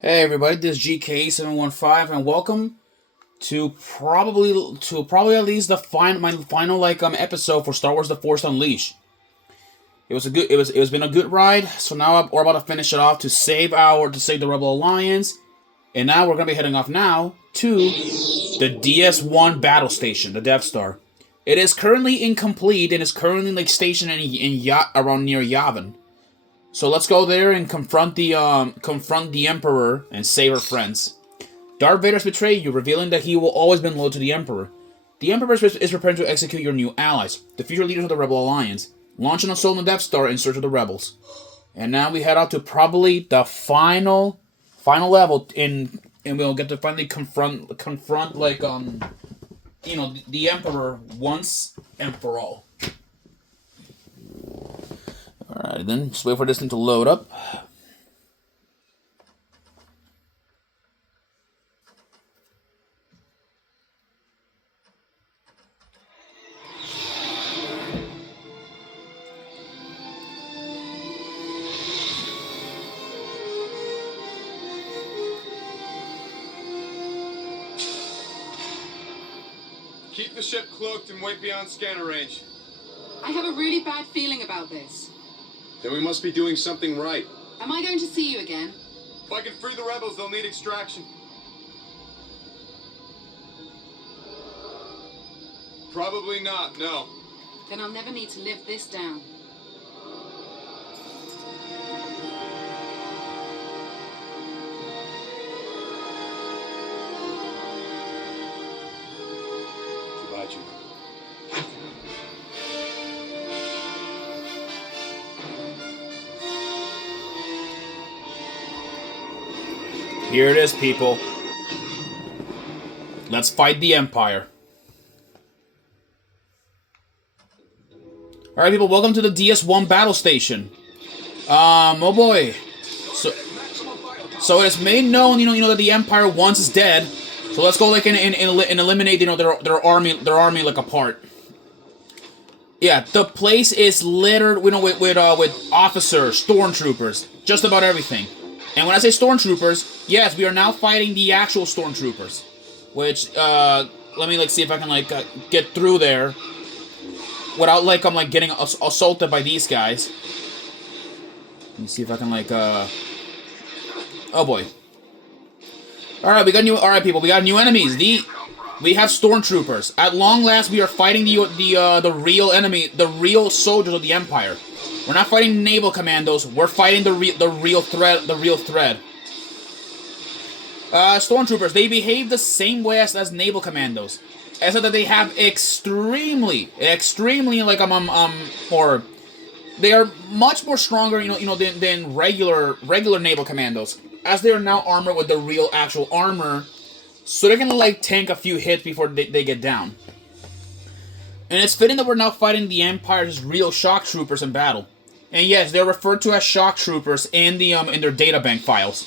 Hey everybody, this is GK715 and welcome to probably at least my final episode for Star Wars: The Force Unleashed. It was been a good ride. So now we're about to finish it off to save the Rebel Alliance, and now we're gonna be heading off now to the DS1 battle station, the Death Star. It is currently incomplete and is currently stationed around near Yavin. So let's go there and confront the Emperor and save our friends. Darth Vader's betrayed you, revealing that he will always be loyal to the Emperor. The Emperor is preparing to execute your new allies, the future leaders of the Rebel Alliance, launch an assault on the Death Star in search of the rebels. And now we head out to probably the final level, and we'll get to finally confront the Emperor once and for all. Alright then, just wait for this thing to load up. Keep the ship cloaked and wait beyond scanner range. I have a really bad feeling about this. Then we must be doing something right. Am I going to see you again? If I can free the rebels, they'll need extraction. Probably not, no. Then I'll never need to live this down. Goodbye, Jim. Here it is, people. Let's fight the Empire. Alright, people, welcome to the DS1 battle station. Oh boy. So it's made known, that the Empire once is dead. So let's go and eliminate, their army apart. Yeah, the place is littered, with officers, stormtroopers, just about everything. And when I say stormtroopers, yes, we are now fighting the actual stormtroopers. Which, let me see if I can get through there without I'm getting assaulted by these guys. Let me see if I can oh boy. Alright, people, we got new enemies. We have stormtroopers. At long last, we are fighting the real enemy, the real soldiers of the Empire. We're not fighting naval commandos. We're fighting the real threat. Stormtroopers. They behave the same way as naval commandos, except that they have extremely or they are much more stronger, than regular naval commandos, as they are now armored with the real actual armor, so they can tank a few hits before they get down. And it's fitting that we're now fighting the Empire's real shock troopers in battle. And yes, they're referred to as shock troopers in their databank files.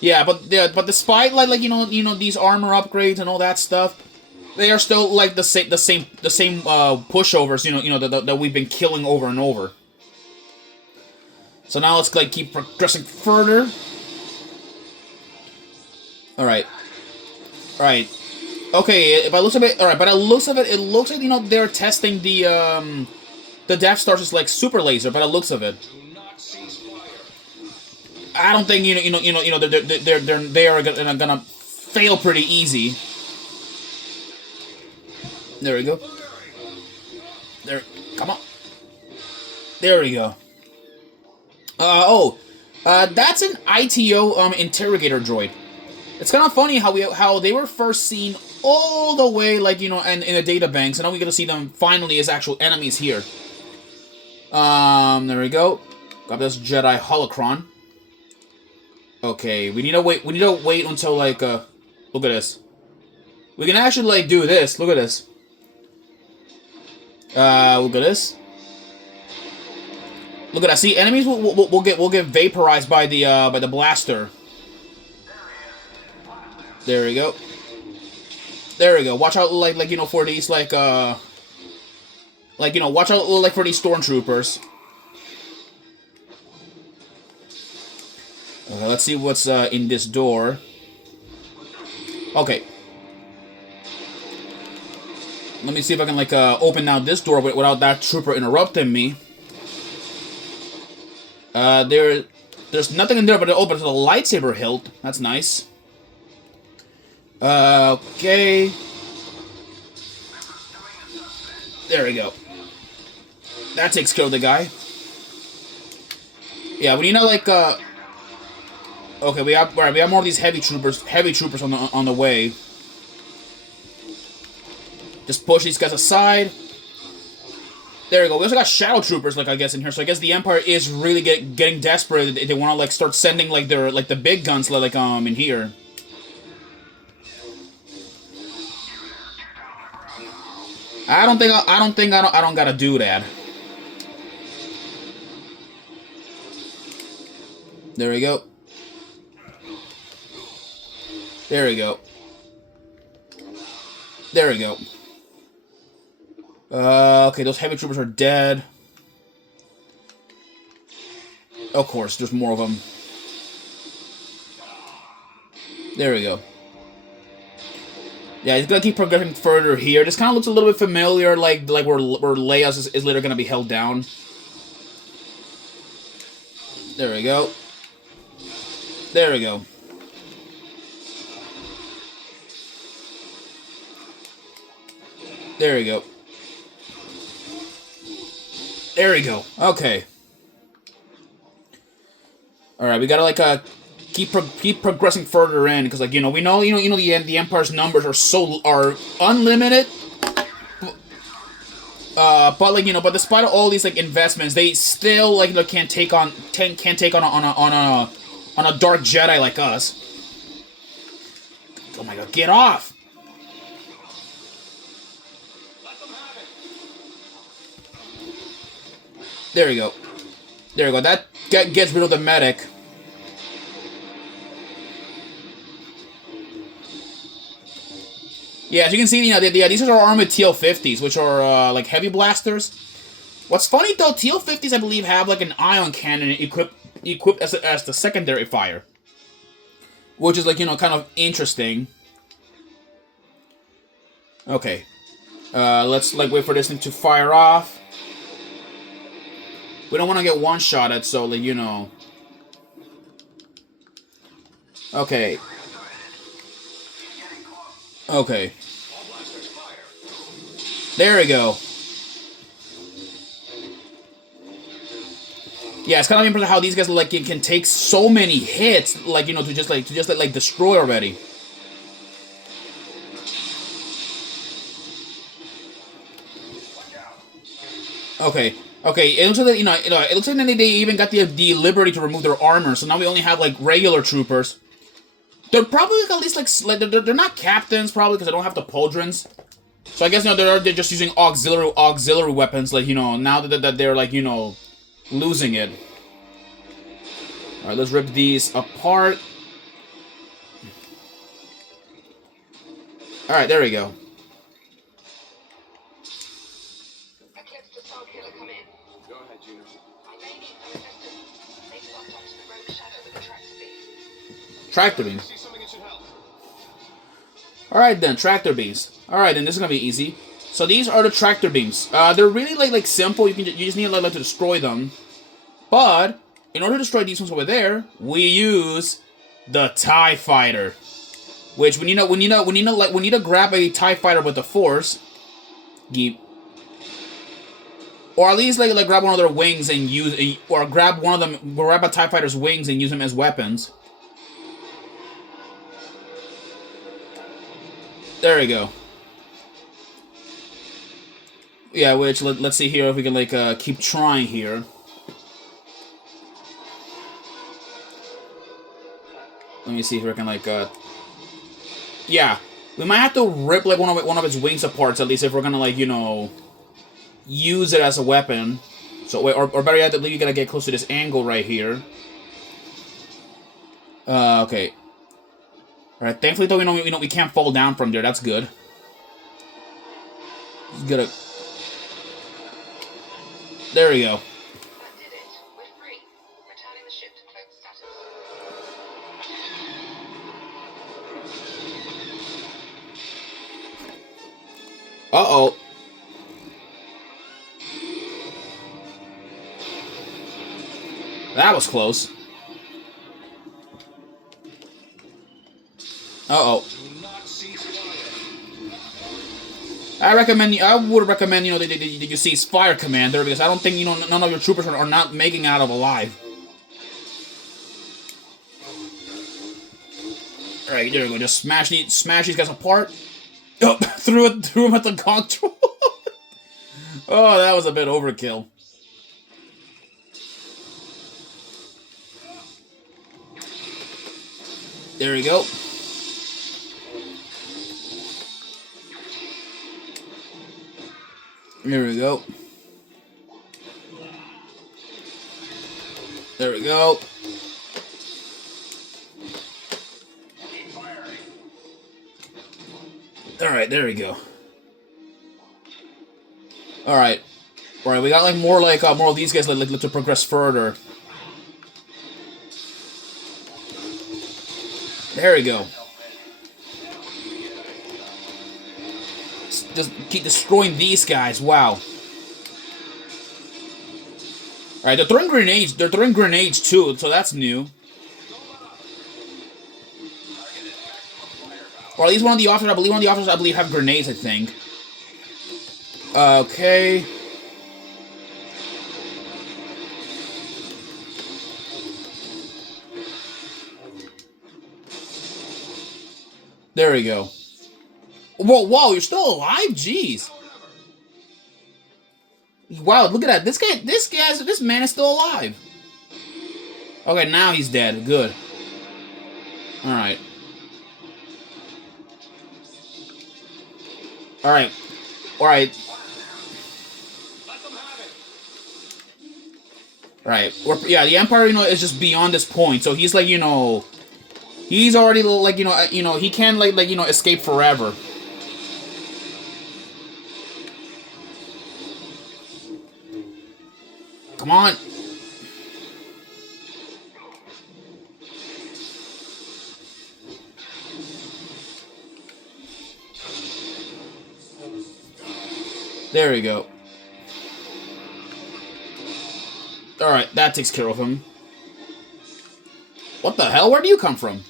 Yeah, but despite these armor upgrades and all that stuff, they are still the same pushovers, that we've been killing over and over. So now let's keep progressing further. All right. Okay, by looks of it, alright, but it looks like, they're testing the Death Star's super laser, by the looks of it. I don't think, they are gonna fail pretty easy. There we go. There, come on. There we go. That's an ITO, interrogator droid. It's kind of funny how they were first seen all the way, in the data banks, and now we get to see them finally as actual enemies here. There we go. Got this Jedi holocron. Okay, we need to wait until, look at this. We can actually, do this. Look at this. Look at this. Look at that. See, enemies will get vaporized by the blaster. There we go. There we go. Watch out, for these, watch out, for these stormtroopers. Okay, let's see what's in this door. Okay. Let me see if I can, like, open now this door without that trooper interrupting me. There's nothing in there but it opens with a lightsaber hilt. That's nice. Okay. There we go. That takes care of the guy. Yeah, we need to, like, okay, we have more of these heavy troopers on the way. Just push these guys aside. There we go. We also got shadow troopers, like, I guess, in here. So I guess the Empire is really getting desperate. They want to, like, start sending, like, their, like, the big guns, like, in here. I don't gotta do that. There we go. There we go. There we go. Okay, those heavy troopers are dead. Of course, there's more of them. There we go. Yeah, he's gonna keep progressing further here. This kind of looks a little bit familiar, like where Leia is later gonna be held down. There we go. There we go. There we go. There we go. Okay. All right, we gotta, like, keep progressing further in, because, like, we know the Empire's numbers are unlimited. But, like, but despite all these, like, investments, they still, like, can't take on a dark Jedi like us. Oh my god, get off! There we go. There we go. That gets rid of the medic. Yeah, as you can see, these are armored TL-50s, which are, like, heavy blasters. What's funny, though, TL-50s, I believe, have, like, an ion cannon equipped as the secondary fire. Which is, like, kind of interesting. Okay. Let's, like, wait for this thing to fire off. We don't want to get one-shotted, so, like, Okay. Okay. There we go. Yeah, it's kind of impressive how these guys, like, can take so many hits, like, to just destroy already. Okay. Okay, it looks like it looks like they even got the liberty to remove their armor, so now we only have, like, regular troopers. They're probably, like, at least, like, they're not captains, probably, because they don't have the pauldrons. So I guess, they're just using auxiliary weapons, like, now that they're, like, losing it. Alright, let's rip these apart. Alright, there we go. Tractor beams. Alright then, tractor beams. Alright then, this is gonna be easy. So these are the tractor beams. They're really like simple. You just need to destroy them. But in order to destroy these ones over there, we use the TIE Fighter. Which we need to grab a TIE Fighter with the Force. Or at least like grab one of their wings and grab a TIE Fighter's wings and use them as weapons. There we go. Yeah, which let's see here if we can like keep trying here. Let me see if we can like yeah, we might have to rip like one of its wings apart at least if we're gonna like use it as a weapon. So wait, or better yet, you gotta get close to this angle right here. Okay. Alright, thankfully though we can't fall down from there. That's good. Just gotta. There we go. That did it. We're free. Returning the ship to cloaked status. Uh-oh. That was close. Uh-oh. I would recommend, that you cease fire, Commander, because I don't think, none of your troopers are not making it out of alive. Alright, there we go. Just smash these guys apart. Oh, threw him at the control. Oh, that was a bit overkill. There we go. There we go. There we go. Alright, there we go. Alright. Alright, we got like more of these guys like to progress further. There we go. Just keep destroying these guys. Wow. Alright, they're throwing grenades. They're throwing grenades too, so that's new. Or at least one of the officers, I believe, have grenades, I think. Okay. There we go. Whoa, you're still alive? Jeez. Wow, look at that. This man is still alive. Okay, now he's dead. Good. Alright. Alright. Alright. Right. Yeah, the Empire, is just beyond this point. So he's like, he's already like, he can like, escape forever. Come on. There we go. Alright, that takes care of him. What the hell? Where do you come from?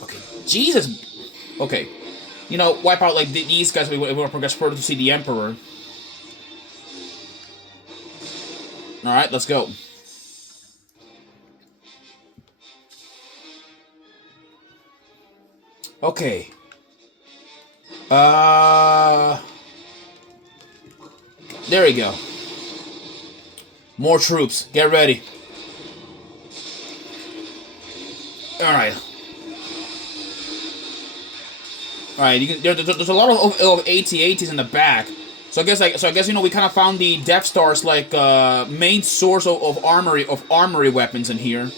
Okay, Jesus. Okay. Wipe out like these guys. We want to progress further to see the Emperor. Alright, let's go. Okay. There we go. More troops. Get ready. Alright. Alright, there's a lot of AT-ATs in the back. So I guess we kind of found the Death Star's main source of armory weapons in here.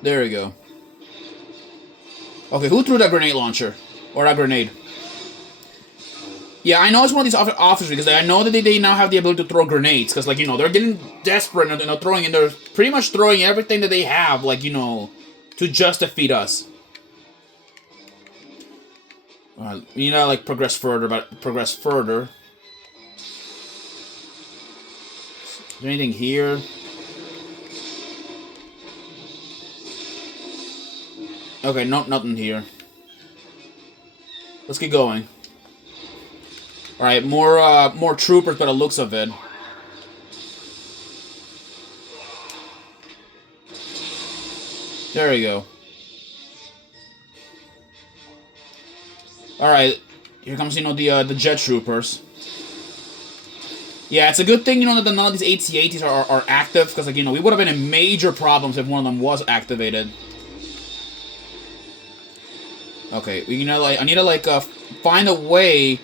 There we go. Okay, who threw that grenade launcher? Or that grenade? Yeah, I know it's one of these officers because I know that they now have the ability to throw grenades. Because, they're getting desperate and they're pretty much throwing everything that they have, to just defeat us. We need to, progress further. Is there anything here? Okay, nothing here. Let's get going. Alright, more troopers by the looks of it. There we go. Alright, here comes, the jet troopers. Yeah, it's a good thing, that none of these AT-ATs are active, because, we would have been in major problems if one of them was activated. Okay, I need to, find a way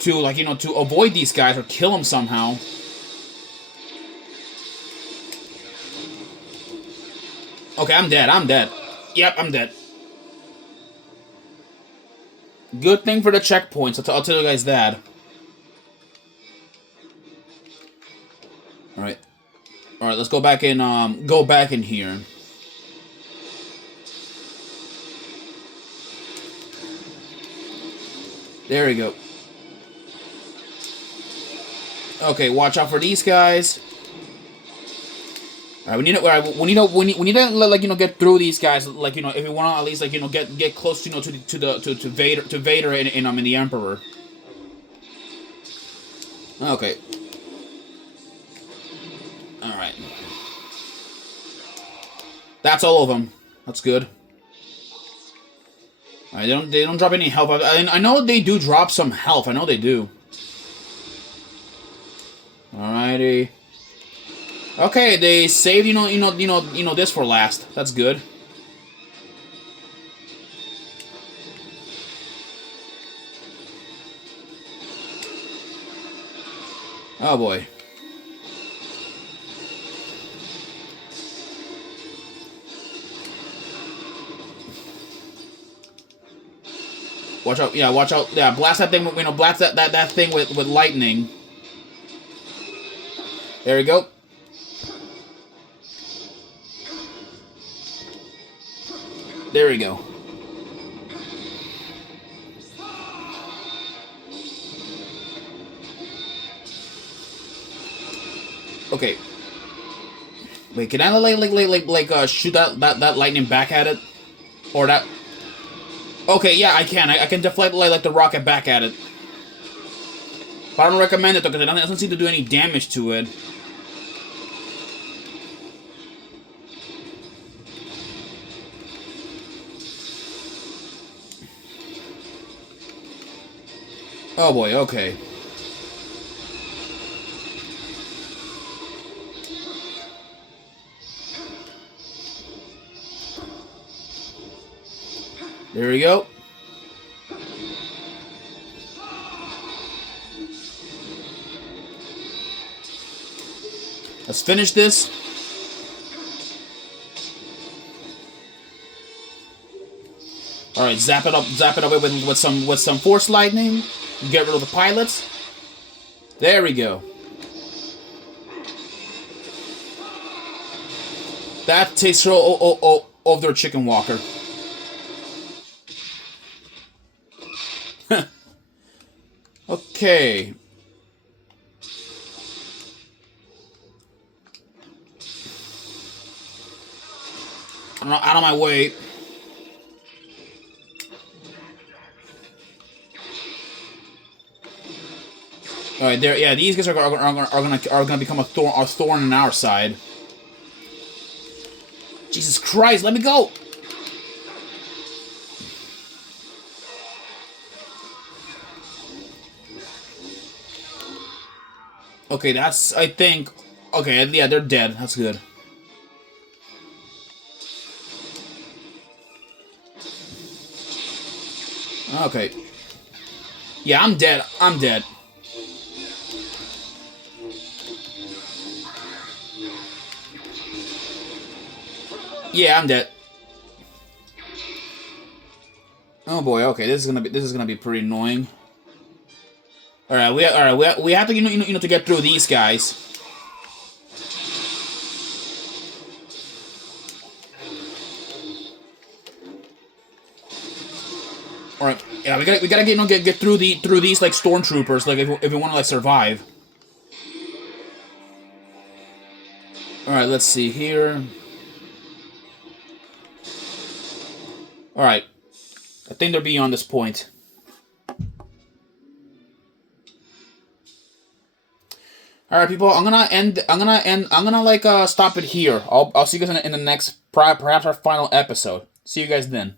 to, to avoid these guys or kill them somehow. Okay, I'm dead. Yep, I'm dead. Good thing for the checkpoints, I'll tell you guys that. All right. All right. Let's go back in. Go back in here. There we go. Okay, watch out for these guys. All right, we need to like get through these guys, like if we want to at least like get close to Vader and in the Emperor. Okay. All right. That's all of them. That's good. All right, they don't drop any health. I know they do drop some health. I know they do. Alrighty. Okay, they saved this for last. That's good. Oh boy. Watch out! Yeah, watch out! Yeah, blast that thing. Blast that thing with lightning. There we go. There we go. Okay. Wait, can I shoot that lightning back at it, or that? Okay, yeah, I can. I can deflect like the rocket back at it. But I don't recommend it though, because it doesn't seem to do any damage to it. Oh boy, okay. There we go. Let's finish this. All right, zap it up with some force lightning. Get rid of the pilots. There we go. That takes care of their chicken walker. Okay. Out of my way. All right, there. Yeah, these guys are gonna become a thorn in our side. Jesus Christ! Let me go. Okay, that's, I think... Okay, yeah, they're dead. That's good. Okay. Yeah, I'm dead. I'm dead. Yeah, I'm dead. Oh boy, okay, this is gonna be pretty annoying. All right, we have to to get through these guys. All right, yeah, we gotta get through these like stormtroopers, like if we want to like survive. All right, let's see here. All right, I think they're beyond this point. All right, people. I'm gonna like stop it here. I'll see you guys in the next, perhaps our final episode. See you guys then.